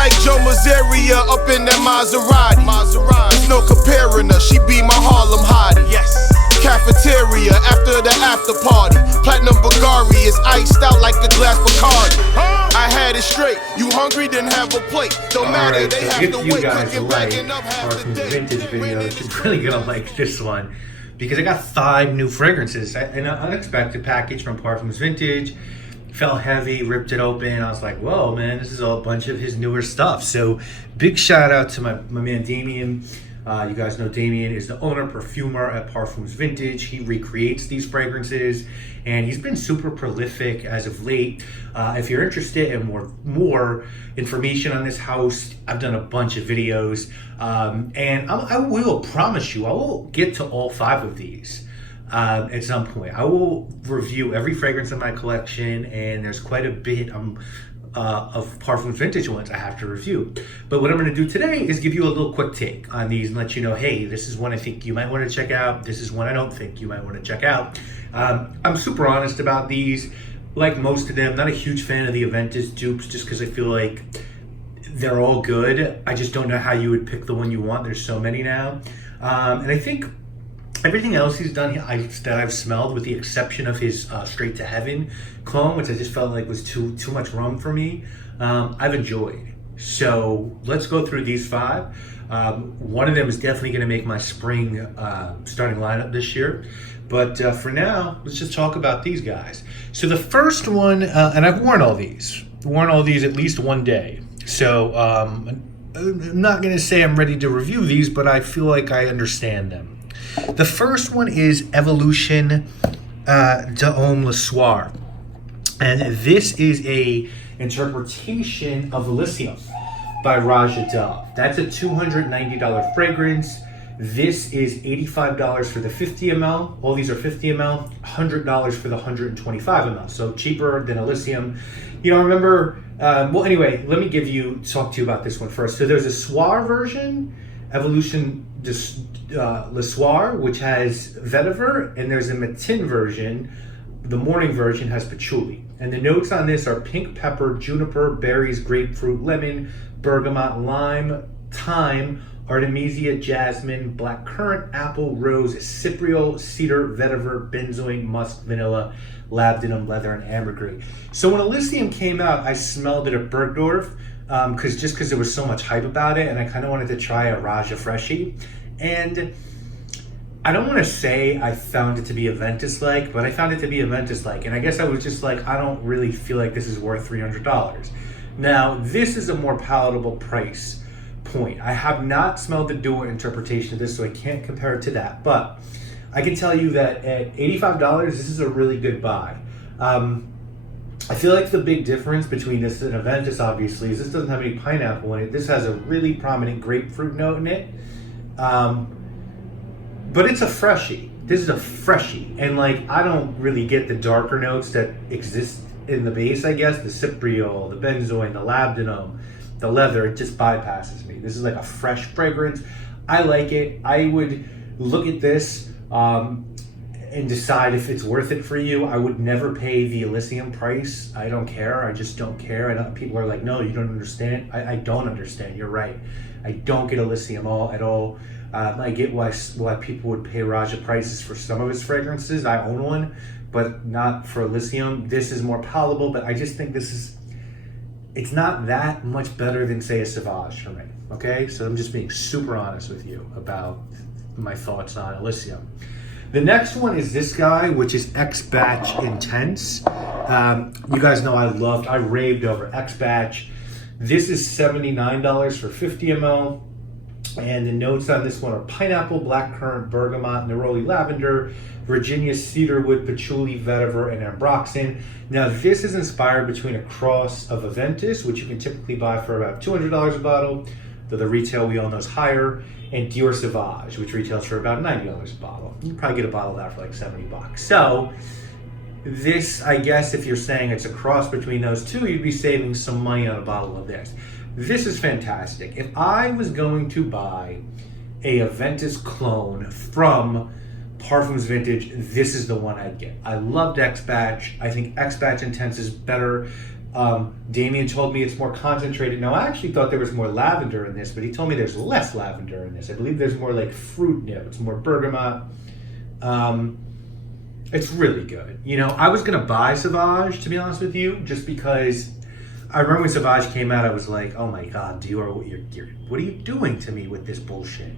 like Joe Mazzaria up in that Maserati. There's no comparing her, she be my Harlem hottie. Yes. Cafeteria after the after party. Platinum Bulgari is iced out like a glass Bacardi. I had it straight. You hungry? Then have a plate. Don't matter. They have to wait. Cooking, bagging up half the day. Vintage videos. It's really gonna like this one because I got 5 new fragrances. An unexpected package from Parfums Vintage. Felt heavy, ripped it open. I was like, whoa, man, this is all a bunch of his newer stuff. So big shout out to my man Damien. You guys know Damien is the owner, perfumer at Parfums Vintage. He recreates these fragrances, and he's been super prolific as of late. If you're interested in more information on this house, I've done a bunch of videos, and I will promise you, I will get to all 5 of these at some point. I will review every fragrance in my collection, and there's quite a bit of Parfums Vintage ones I have to review. But what I'm going to do today is give you a little quick take on these and let you know, hey, this is one I think you might want to check out. This is one I don't think you might want to check out. I'm super honest about these. Like most of them, not a huge fan of the Aventus dupes just because I feel like they're all good. I just don't know how you would pick the one you want. There's so many now. And I think everything else he's done that I've smelled, with the exception of his Straight to Heaven cologne, which I just felt like was too much rum for me, I've enjoyed. So let's go through these 5. One of them is definitely going to make my spring starting lineup this year. But for now, let's just talk about these guys. So the first one, and I've worn all these at least one day. So I'm not going to say I'm ready to review these, but I feel like I understand them. The first one is Evolution d'Homme Le Soir. And this is a interpretation of Elysium by Raja Dove. That's a $290 fragrance. This is $85 for the 50 ml. All these are 50 ml, $100 for the 125 ml. So cheaper than Elysium. You know, remember, well, anyway, let me talk to you about this one first. So there's a Soir version, Evolution Le Soir, which has vetiver, and there's a matin version. The morning version has patchouli. And the notes on this are pink pepper, juniper, berries, grapefruit, lemon, bergamot, lime, thyme, artemisia, jasmine, blackcurrant, apple, rose, cypriol, cedar, vetiver, benzoin, musk, vanilla, labdanum, leather, and ambergris. So when Elysium came out, I smelled it at Bergdorf because there was so much hype about it, and I kind of wanted to try a Raja Freshie. And I don't want to say I found it to be Aventus-like, but I found it to be Aventus-like. And I guess I was just like, I don't really feel like this is worth $300. Now, this is a more palatable price point. I have not smelled the dual interpretation of this, so I can't compare it to that. But I can tell you that at $85, this is a really good buy. I feel like the big difference between this and Aventus, obviously, is this doesn't have any pineapple in it. This has a really prominent grapefruit note in it. But it's a freshie. This is a freshie. And like, I don't really get the darker notes that exist in the base, I guess. The cypriol, the benzoin, the labdanum, the leather, it just bypasses me. This is like a fresh fragrance. I like it. I would look at this and decide if it's worth it for you. I would never pay the Elysium price. I don't care. I just don't care. I know people are like, no, you don't understand. I don't understand. You're right. I don't get Elysium at all. I get why people would pay Raja prices for some of his fragrances. I own one, but not for Elysium. This is more palatable, but I just think it's not that much better than, say, a Sauvage for me, okay? So I'm just being super honest with you about my thoughts on Elysium. The next one is this guy, which is X-Batch Intense. You guys know I raved over X-Batch. This is $79 for 50 ml. And the notes on this one are pineapple, blackcurrant, bergamot, neroli lavender, Virginia cedarwood, patchouli, vetiver, and ambroxan. Now this is inspired between a cross of Aventus, which you can typically buy for about $200 a bottle, though the retail we all know is higher, and Dior Sauvage, which retails for about $90 a bottle. You can probably get a bottle of that for like 70 bucks. So this, I guess, if you're saying it's a cross between those two, you'd be saving some money on a bottle of this. This is fantastic. If I was going to buy a Aventus clone from Parfums Vintage, this is the one I'd get. I loved X-Batch. I think X-Batch Intense is better Damien told me it's more concentrated. Now, I actually thought there was more lavender in this, but he told me there's less lavender in this. I believe there's more like fruit notes, more bergamot. It's really good. You know, I was gonna buy Sauvage, to be honest with you, just because I remember when Sauvage came out, I was like, oh my God, what are you doing to me with this bullshit?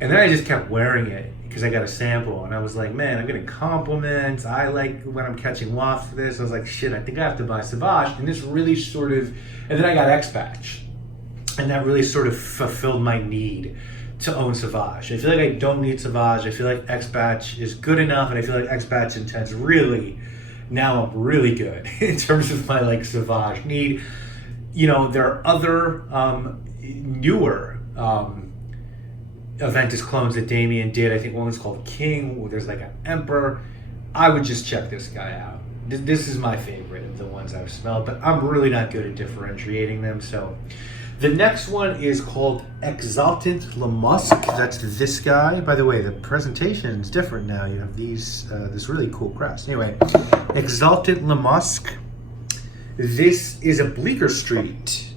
And then I just kept wearing it because I got a sample, and I was like, man, I'm getting compliments. I like when I'm catching wafts for this. I was like, shit, I think I have to buy Sauvage. And this really sort of, and then I got X-Patch, and that really sort of fulfilled my need to own Sauvage. I feel like I don't need Sauvage. I feel like X-Patch is good enough, and I feel like X-Patch Intense really, now I'm really good in terms of my like Sauvage need. You know, there are other newer Aventus clones that Damien did. I think one was called King, there's like an Emperor. I would just check this guy out. This is my favorite of the ones I've smelled, but I'm really not good at differentiating them. So the next one is called Exaltant Le Musc. That's this guy. By the way, the presentation is different now. You have these this really cool crest. Anyway, Exaltant Le Musc. This is a Bleecker Street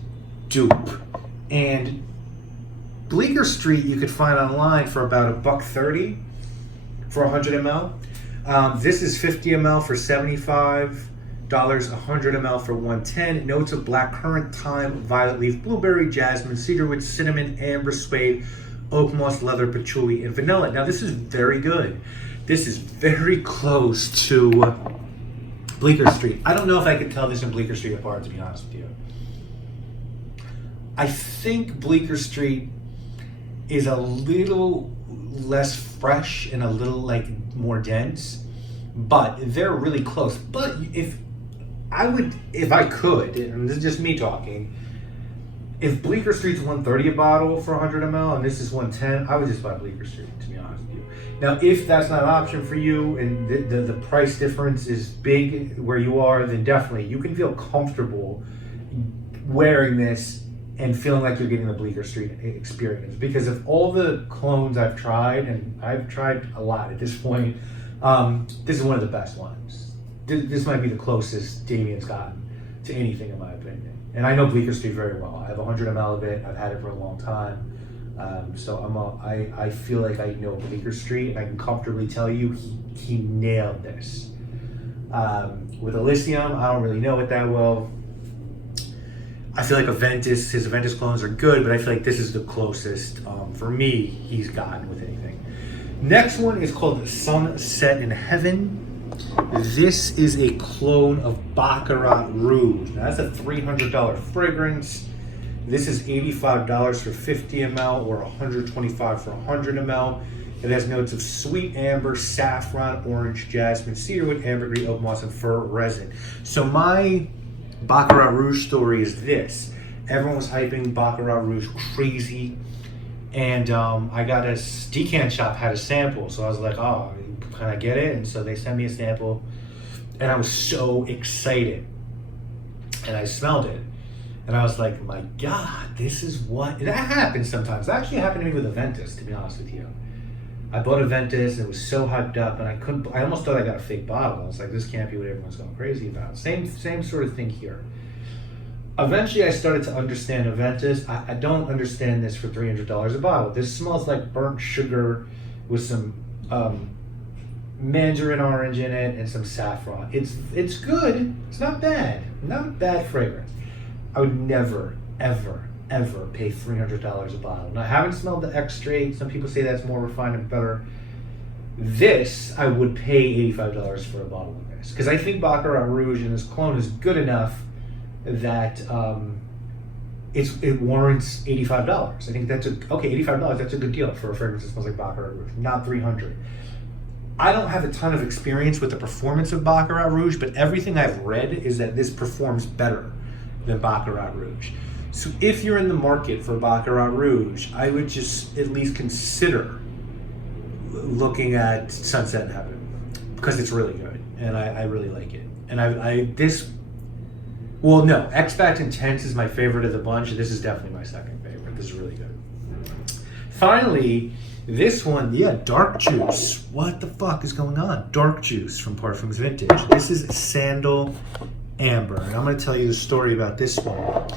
dupe, and Bleecker Street you could find online for about $1.30 for 100 ml. This is 50 ml for $75, 100 ml for $110. Notes of blackcurrant, thyme, violet leaf, blueberry, jasmine, cedarwood, cinnamon, amber, suede, oak moss, leather, patchouli, and vanilla. Now this is very good. This is very close to Bleecker Street. I don't know if I could tell this and Bleecker Street apart, to be honest with you. I think Bleecker Street is a little less fresh and a little like more dense, but they're really close. But if I could, and this is just me talking, if Bleecker Street's $130 a bottle for 100 ml and this is $110, I would just buy Bleecker Street, to be honest with you. Now, if that's not an option for you and the price difference is big where you are, then definitely you can feel comfortable wearing this and feeling like you're getting the Bleecker Street experience. Because of all the clones I've tried, and I've tried a lot at this point, this is one of the best ones. This might be the closest Damien's gotten to anything, in my opinion. And I know Bleecker Street very well. I have 100 ml of it. I've had it for a long time. So I feel like I know Bleecker Street, and I can comfortably tell you he nailed this. With Elysium, I don't really know it that well. I feel like his Aventus clones are good, but I feel like this is the closest, for me, he's gotten with anything. Next one is called Sunset in Heaven. This is a clone of Baccarat Rouge. Now, that's a $300 fragrance. This is $85 for 50 ml or $125 for 100 ml. It has notes of sweet amber, saffron, orange, jasmine, cedarwood, ambergris, oak moss, and fir resin. So my Baccarat Rouge story is this. Everyone was hyping Baccarat Rouge crazy, and I got a decant shop had a sample, so I was like, oh, can I get it? And so they sent me a sample, and I was so excited, and I smelled it, and I was like, my God, this is what, that happens sometimes. That actually happened to me with Aventus, to be honest with you. I bought Aventus, and it was so hyped up, and I almost thought I got a fake bottle. I was like, this can't be what everyone's going crazy about. Same sort of thing here. Eventually, I started to understand Aventus. I don't understand this for $300 a bottle. This smells like burnt sugar with some mandarin orange in it and some saffron. It's good. It's not bad. Not a bad fragrance. I would never, ever pay $300 a bottle. Now, I haven't smelled the X straight. Some people say that's more refined and better. This, I would pay $85 for a bottle of this. Because I think Baccarat Rouge in this clone is good enough that it warrants $85. I think that's $85, that's a good deal for a fragrance that smells like Baccarat Rouge, not $300. I don't have a ton of experience with the performance of Baccarat Rouge, but everything I've read is that this performs better than Baccarat Rouge. So if you're in the market for Baccarat Rouge, I would just at least consider looking at Sunset in Heaven, because it's really good, and I really like it. And X-Patch Intense is my favorite of the bunch. This is definitely my second favorite. This is really good. Finally, this one, Dark Juice. What the fuck is going on? Dark Juice from Parfums Vintage. This is Sandal amber, and I'm going to tell you the story about this one.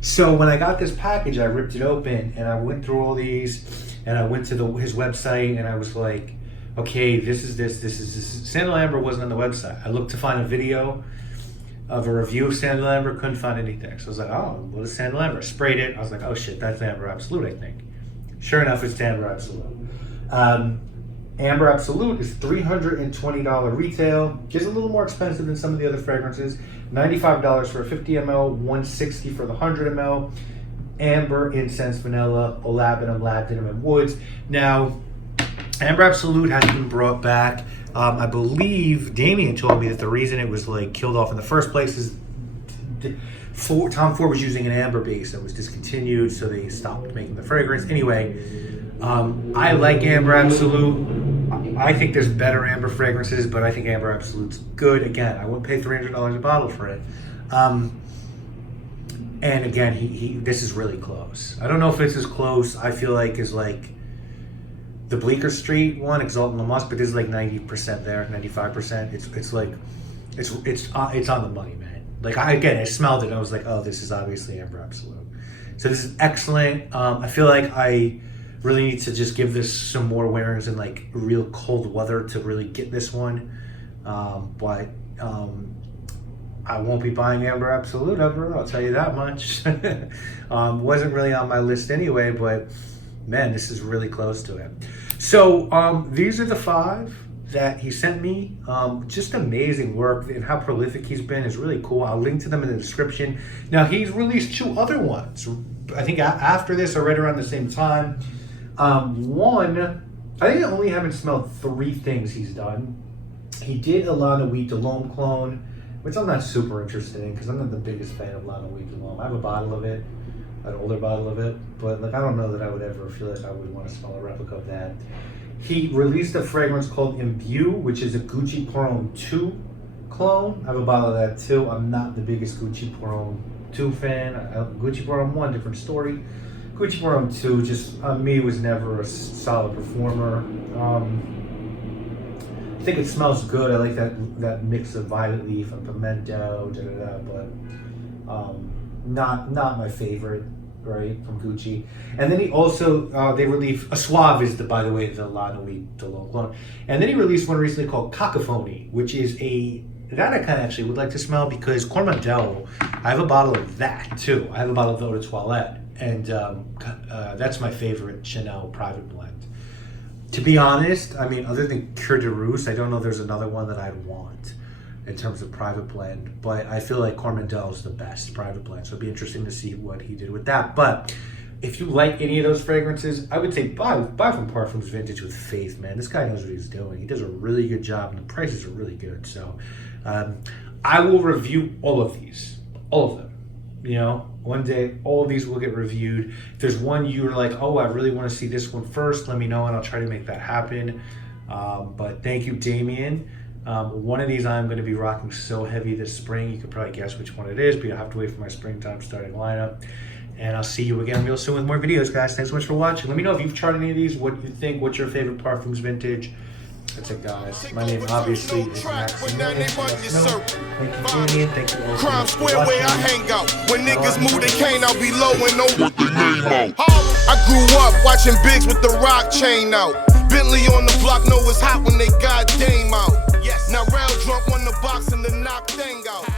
So when I got this package, I ripped it open and I went through all these, and I went to his website, and I was like, okay, this is this. Sandal Amber wasn't on the website. I looked to find a video of a review of Sandal Amber, couldn't find anything. So I was like, oh, what is Sandal Amber? I sprayed it. I was like, oh shit, that's Amber Absolute, I think. Sure enough, it's Amber Absolute. Amber Absolute is $320 retail. Just a little more expensive than some of the other fragrances. $95 for a 50 ml, $160 for the 100 ml. Amber, incense, vanilla, olabinum, labdanum, and woods. Now, Amber Absolute has been brought back. I believe Damien told me that the reason it was like killed off in the first place is Tom Ford was using an amber base that was discontinued, so they stopped making the fragrance. Anyway, I like Amber Absolute. I think there's better amber fragrances, but I think Amber Absolute's good. Again, I wouldn't pay $300 a bottle for it. And again, this is really close. I don't know if it's as close, I feel like, as like the Bleecker Street one, Exalted La Musk, but this is like 90% there, 95%. It's like, it's on the money, man. Like, I smelled it and I was like, oh, this is obviously Amber Absolute. So this is excellent. I feel like I really need to just give this some more awareness in like real cold weather to really get this one. But I won't be buying Amber Absolute ever, I'll tell you that much. Wasn't really on my list anyway, but man, this is really close to it. So these are the 5 that he sent me. Just amazing work, and how prolific he's been is really cool. I'll link to them in the description. Now, he's released 2 other ones. I think after this, or right around the same time. One, I think I only haven't smelled 3 things he's done. He did a Lana Wheat de L'Homme clone, which I'm not super interested in because I'm not the biggest fan of Lana Wheat de L'Homme. I have a bottle of it, an older bottle of it, but like I don't know that I would ever feel like I would want to smell a replica of that. He released a fragrance called Imbue, which is a Gucci Pour 2 clone. I have a bottle of that too. I'm not the biggest Gucci Pour 2 fan. Gucci Pour 1, different story. Gucci Pour 2 just, me, was never a solid performer. I think it smells good. I like that mix of violet leaf and pimento, but not my favorite, right, from Gucci. And then he also, they released, a Suave is, by the way, the Lana Wheat de L'Homme clone. And then he released one recently called Cacophony, which is that I kind of actually would like to smell because Cormandel, I have a bottle of that too. I have a bottle of Eau de Toilette, and that's my favorite Chanel private blend. To be honest, I mean, other than Cœur de Rousse, I don't know if there's another one that I'd want in terms of private blend, but I feel like Cormandel is the best private blend, so it'd be interesting to see what he did with that. But if you like any of those fragrances, I would say buy from Parfums Vintage with faith, man. This guy knows what he's doing. He does a really good job, and the prices are really good. So I will review all of these, all of them. You know, one day all of these will get reviewed. If there's one you're like, oh, I really want to see this one first, let me know and I'll try to make that happen. But thank you, Damien. One of these I'm going to be rocking so heavy this spring. You could probably guess which one it is, but you'll have to wait for my springtime starting lineup. And I'll see you again real soon with more videos, guys. Thanks so much for watching. Let me know if you've tried any of these, what you think, what's your favorite Parfums Vintage. That's it, guys. My name obviously is Maximilian. Thank you, Damien. Thank you all. Crime Square where I hang out. When niggas move they cane, I'll be low and know what the name out. I grew up watching Biggs with the rock chain out. Bentley on the block know it's hot when they got Dame out. Now rail drunk on the box and the knock thing out.